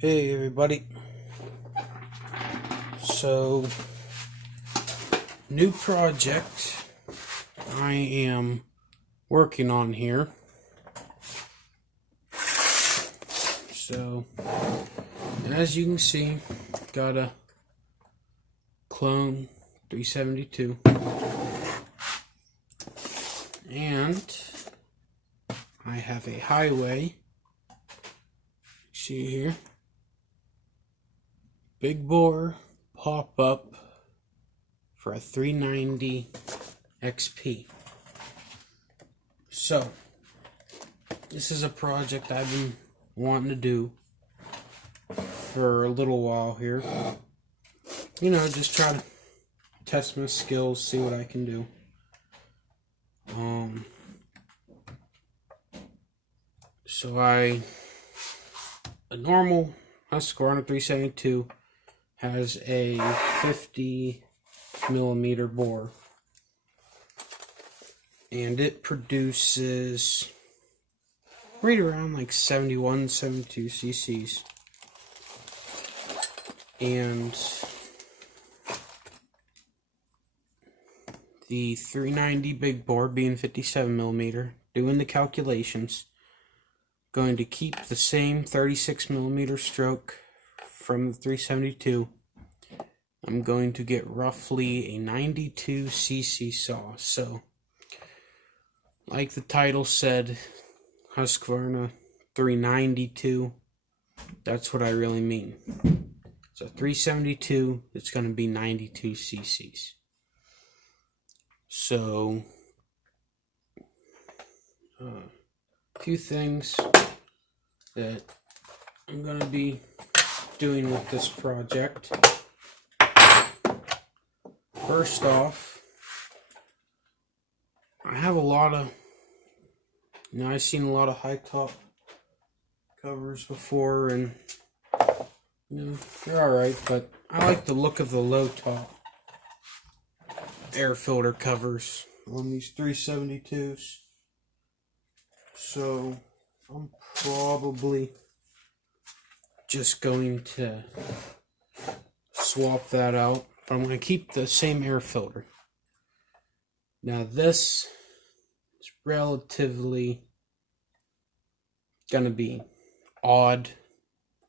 Hey everybody, so new project I am working on here. So as you can see, got a clone 372 and I have a highway, see here, big bore pop-up for a 390 XP. So this is a project I've been wanting to do for a little while here. You know, just try to test my skills, see what I can do. So a normal Husqvarna 372 has a 50 millimeter bore, and it produces right around like 71, 72 cc's. And the 390 big bore being 57 millimeter, doing the calculations, going to keep the same 36 millimeter stroke from the 372. I'm going to get roughly a 92 cc saw. So, like the title said, Husqvarna 392, that's what I really mean. So 372, it's going to be 92 cc's. So, a few things that I'm going to be doing with this project. First off, I have a lot of, I've seen a lot of high top covers before, and they're alright, but I like the look of the low top air filter covers on these 372s. So I'm probably just going to swap that out, but I'm going to keep the same air filter. Now this is relatively going to be odd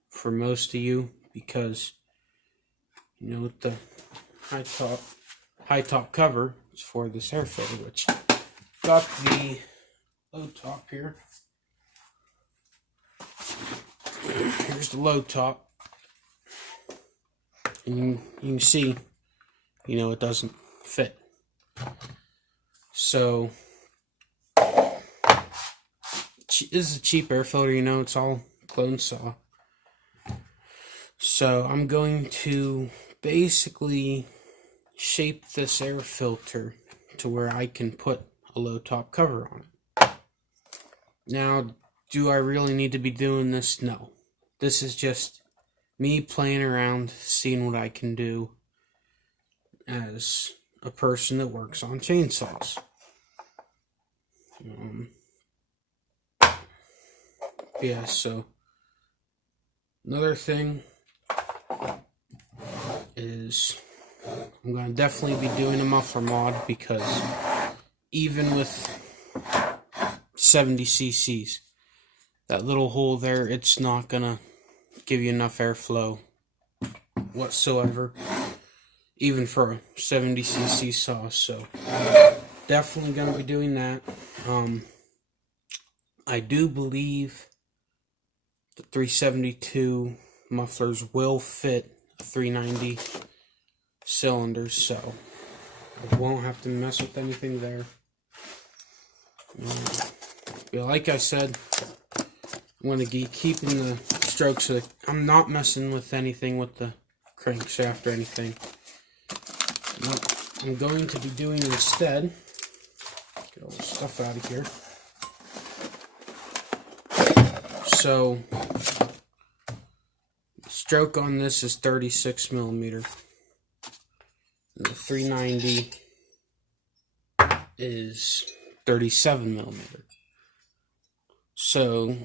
for most of you, because with the high top cover is for this air filter, which got the low top here. Here's the low top, and you can see, it doesn't fit. So this is a cheap air filter, it's all clone saw. So I'm going to basically shape this air filter to where I can put a low top cover on it. Now, do I really need to be doing this? No. This is just me playing around, seeing what I can do as a person that works on chainsaws. Yeah, so another thing is I'm going to definitely be doing a muffler mod, because even with 70 cc's, that little hole there, it's not going to give you enough airflow whatsoever, even for a 70 cc saw. So definitely going to be doing that. I do believe the 372 mufflers will fit a 390 cylinder, so I won't have to mess with anything there. Yeah, like I said, I'm going to be keeping the strokes, so I'm not messing with anything with the crankshaft or anything. What I'm going to be doing instead, get all the stuff out of here. So the stroke on this is 36 millimeter. And the 390 is 37 millimeter. So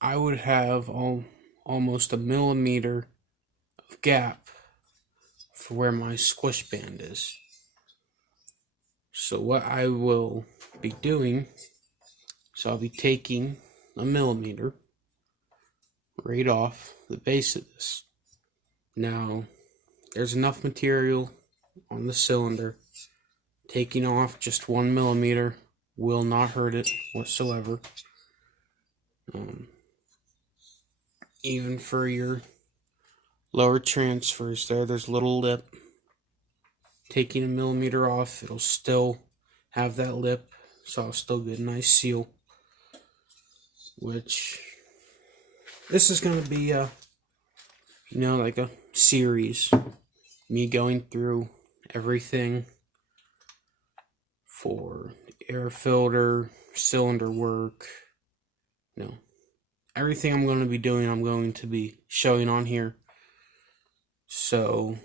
I would have all almost a millimeter of gap for where my squish band is. So what I will be doing is I'll be taking a millimeter right off the base of this. Now, there's enough material on the cylinder. Taking off just 1 millimeter will not hurt it whatsoever. Even for your lower transfers there's a little lip. Taking a millimeter off, it'll still have that lip, so I'll still get a nice seal. Which, this is going to be like a series. Me going through everything for air filter, cylinder work, everything I'm going to be doing, I'm going to be showing on here. So,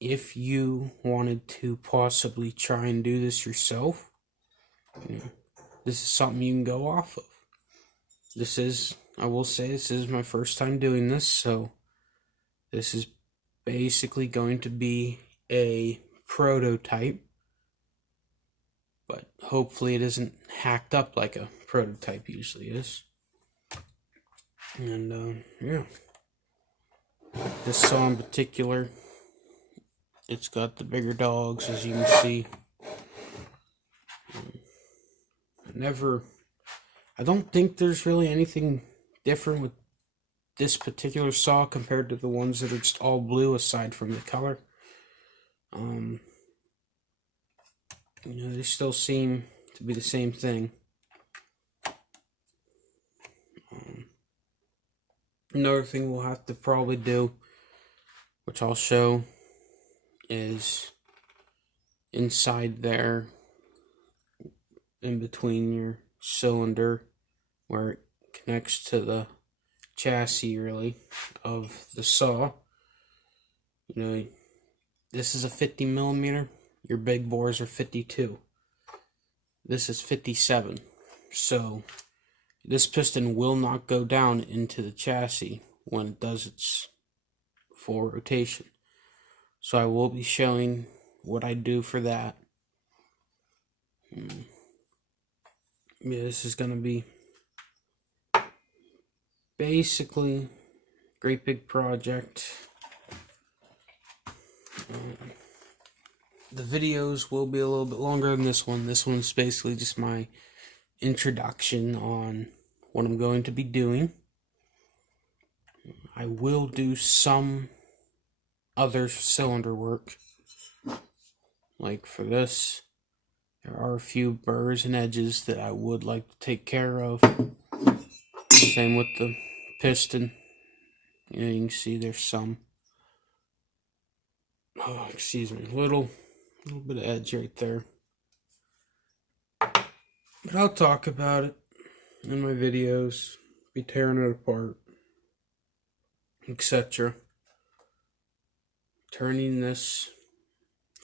if you wanted to possibly try and do this yourself, this is something you can go off of. I will say, this is my first time doing this, so this is basically going to be a prototype, but hopefully it isn't hacked up like a prototype usually is. And yeah, this saw in particular, it's got the bigger dogs, as you can see. I don't think there's really anything different with this particular saw compared to the ones that are just all blue aside from the color. They still seem to be the same thing. Another thing we'll have to probably do, which I'll show, is inside there, in between your cylinder, where it connects to the chassis really of the saw. This is a 50 millimeter. Your big bores are 52. This is 57. So this piston will not go down into the chassis when it does its full rotation. So I will be showing what I do for that. Yeah, this is going to be basically a great big project. The videos will be a little bit longer than this one. This one's basically just my introduction on what I'm going to be doing. I will do some other cylinder work. Like for this, there are a few burrs and edges that I would like to take care of. Same with the piston. You can see there's some, little bit of edge right there. But I'll talk about it in my videos, be tearing it apart, etc. Turning this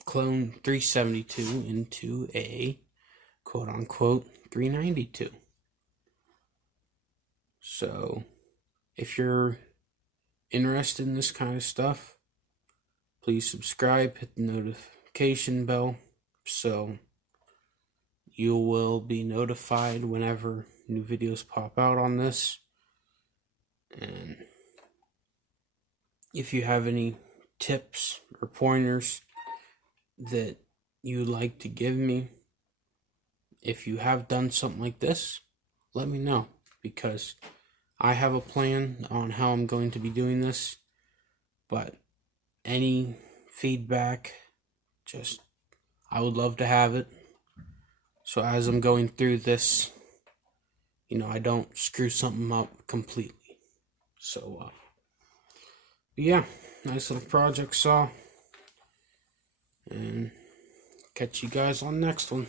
clone 372 into a quote-unquote 392. So, if you're interested in this kind of stuff, please subscribe, hit the notification bell, so you will be notified whenever new videos pop out on this. And if you have any tips or pointers that you'd like to give me, if you have done something like this, let me know, because I have a plan on how I'm going to be doing this. But any feedback, I would love to have it, so as I'm going through this, I don't screw something up completely. So yeah, nice little project saw, and catch you guys on the next one.